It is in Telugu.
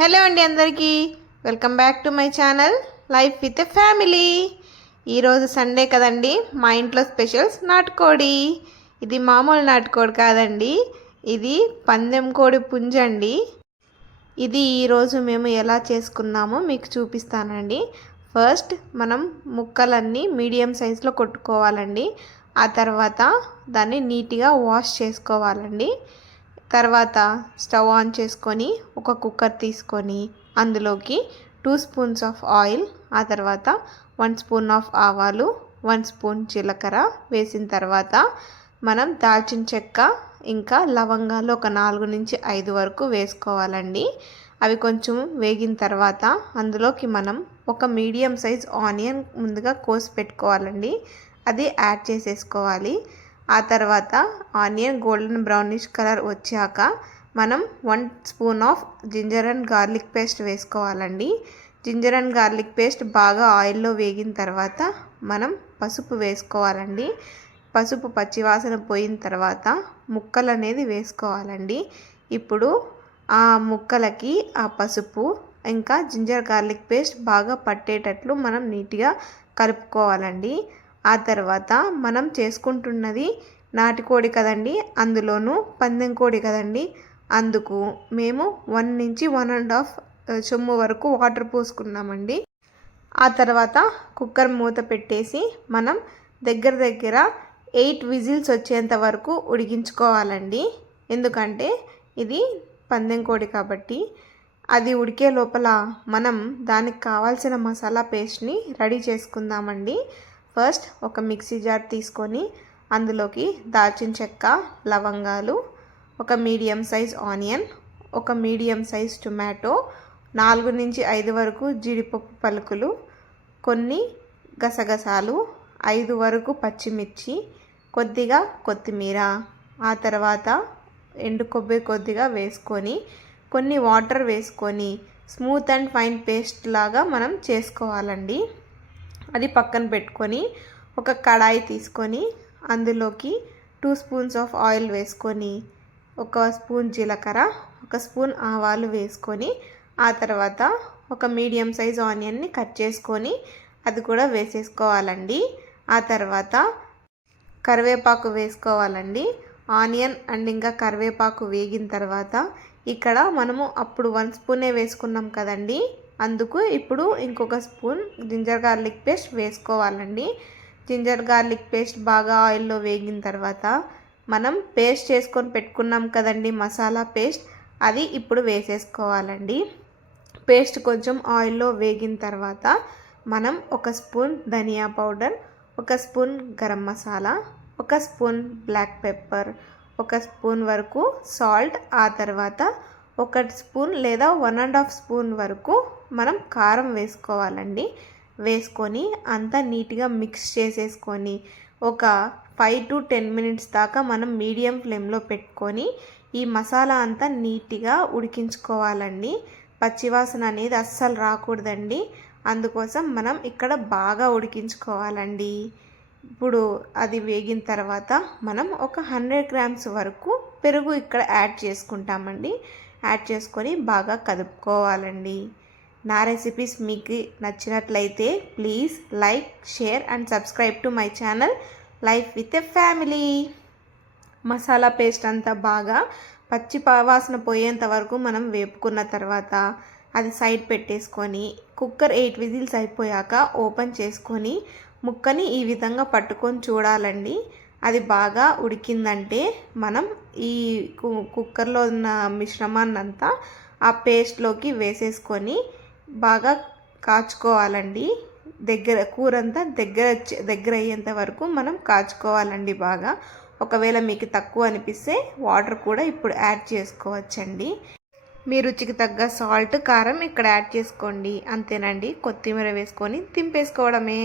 హలో అండి అందరికీ welcome back to my channel life with a family. ఈరోజు సండే కదండి, మా ఇంట్లో స్పెషల్స్ నాటుకోడి. ఇది మామూలు నాటుకోడి కాదండి, ఇది పందెం కోడి పుంజండి. ఇది ఈరోజు మేము ఎలా చేసుకున్నామో మీకు చూపిస్తానండి. ఫస్ట్ మనం ముక్కలన్నీ మీడియం సైజులో కొట్టుకోవాలండి. ఆ తర్వాత దాన్ని నీట్గా వాష్ చేసుకోవాలండి. తర్వాత స్టవ్ ఆన్ చేసుకొని ఒక కుక్కర్ తీసుకొని అందులోకి 2 స్పూన్స్ ఆఫ్ ఆయిల్, ఆ తర్వాత 1 స్పూన్ ఆఫ్ ఆవాలు, 1 స్పూన్ జీలకర్ర వేసిన తర్వాత మనం దాల్చిన చెక్క ఇంకా లవంగాలు ఒక 4 నుంచి 5 వరకు వేసుకోవాలండి. అవి కొంచెం వేగిన తర్వాత అందులోకి మనం ఒక మీడియం సైజ్ ఆనియన్ ముందుగా కోసి పెట్టుకోవాలండి. అది యాడ్ చేసేసుకోవాలి. ఆ తర్వాత ఆనియన్ గోల్డెన్ బ్రౌనిష్ కలర్ వచ్చాక మనం 1 spoon of ginger and garlic paste వేసుకోవాలండి. జింజర్ అండ్ గార్లిక్ పేస్ట్ బాగా ఆయిల్లో వేగిన తర్వాత మనం పసుపు వేసుకోవాలండి. పసుపు పచ్చివాసన పోయిన తర్వాత ముక్కలు అనేది వేసుకోవాలండి. ఇప్పుడు ఆ ముక్కలకి ఆ పసుపు ఇంకా జింజర్ గార్లిక్ పేస్ట్ బాగా పట్టేటట్లు మనం నీట్గా కలుపుకోవాలండి. ఆ తర్వాత మనం చేసుకుంటున్నది నాటుకోడి కదండి, అందులోనూ పందెం కోడి కదండి, అందుకు మేము 1 నుంచి 1.5 చెంబు వరకు వాటర్ పోసుకున్నామండి. ఆ తర్వాత కుక్కర్ మూత పెట్టేసి మనం దగ్గర 8 విజిల్స్ వచ్చేంత వరకు ఉడికించుకోవాలండి. ఎందుకంటే ఇది పందెం కోడి కాబట్టి. అది ఉడికే లోపల మనం దానికి కావాల్సిన మసాలా పేస్ట్ని రెడీ చేసుకుందామండి. ఫస్ట్ ఒక మిక్సీ జార్ తీసుకొని అందులోకి దాల్చిన చెక్క, లవంగాలు, ఒక మీడియం సైజ్ ఆనియన్, ఒక మీడియం సైజ్ టొమాటో, 4 నుంచి 5 వరకు జీడిపప్పు పలుకులు, కొన్ని గసగసాలు, 5 వరకు పచ్చిమిర్చి, కొద్దిగా కొత్తిమీర, ఆ తర్వాత ఎండు కొబ్బరి కొద్దిగా వేసుకొని కొన్ని వాటర్ వేసుకొని స్మూత్ అండ్ ఫైన్ పేస్ట్ లాగా మనం చేసుకోవాలండి. అది పక్కన పెట్టుకొని ఒక కడాయి తీసుకొని అందులోకి 2 స్పూన్స్ ఆఫ్ ఆయిల్ వేసుకొని 1 స్పూన్ జీలకర్ర, 1 స్పూన్ ఆవాలు వేసుకొని ఆ తర్వాత ఒక మీడియం సైజ్ ఆనియన్ని కట్ చేసుకొని అది కూడా వేసేసుకోవాలండి. ఆ తర్వాత కరివేపాకు వేసుకోవాలండి. ఆనియన్ అండ్ ఇంకా కరివేపాకు వేగిన తర్వాత ఇక్కడ మనము అప్పుడు 1 స్పూనే వేసుకున్నాం కదండి, అందుకు ఇప్పుడు ఇంకొక స్పూన్ జింజర్ గార్లిక్ పేస్ట్ వేసుకోవాలండి. జింజర్ గార్లిక్ పేస్ట్ బాగా ఆయిల్లో వేగిన తర్వాత మనం పేస్ట్ చేసుకొని పెట్టుకున్నాం కదండి మసాలా పేస్ట్, అది ఇప్పుడు వేసేసుకోవాలండి. పేస్ట్ కొంచెం ఆయిల్లో వేగిన తర్వాత మనం 1 స్పూన్ ధనియా powder, 1 spoon garam masala, 1 spoon black pepper, 1 spoon వరకు సాల్ట్, ఆ తర్వాత 1 స్పూన్ లేదా 1.5 స్పూన్ వరకు మనం కారం వేసుకోవాలండి. వేసుకొని అంతా నీట్గా మిక్స్ చేసేసుకొని ఒక 5 to 10 మినిట్స్ దాకా మనం మీడియం ఫ్లేమ్లో పెట్టుకొని ఈ మసాలా అంతా నీట్గా ఉడికించుకోవాలండి. పచ్చివాసన అనేది అస్సలు రాకూడదండి, అందుకోసం మనం ఇక్కడ బాగా ఉడికించుకోవాలండి. ఇప్పుడు అది వేగిన తర్వాత మనం ఒక 100 గ్రామ్స్ వరకు పెరుగు ఇక్కడ యాడ్ చేసుకుంటామండి. యాడ్ చేసుకొని బాగా కలుపుకోవాలండి. నా రెసిపీస్ మీకు నచ్చినట్లయితే please like, share and subscribe to my channel life with a family. మసాలా పేస్ట్ అంతా బాగా పచ్చి వాసన పోయేంత వరకు మనం వేపుకున్న తర్వాత అది సైడ్ పెట్టేసుకొని కుక్కర్ 8 విజిల్స్ అయిపోయాక ఓపెన్ చేసుకొని ముక్కని ఈ విధంగా పట్టుకొని చూడాలండి. అది బాగా ఉడికిందంటే మనం ఈ కుక్కర్లో ఉన్న మిశ్రమాన్ని అంతా ఆ పేస్ట్లోకి వేసేసుకొని బాగా కాచుకోవాలండి. కూర అంతా దగ్గర అయ్యేంత వరకు మనం కాచుకోవాలండి బాగా. ఒకవేళ మీకు తక్కువ అనిపిస్తే వాటర్ కూడా ఇప్పుడు యాడ్ చేసుకోవచ్చండి. మీ రుచికి తగ్గ సాల్ట్, కారం ఇక్కడ యాడ్ చేసుకోండి. అంతేనండి, కొత్తిమీర వేసుకొని దింపేసుకోవడమే.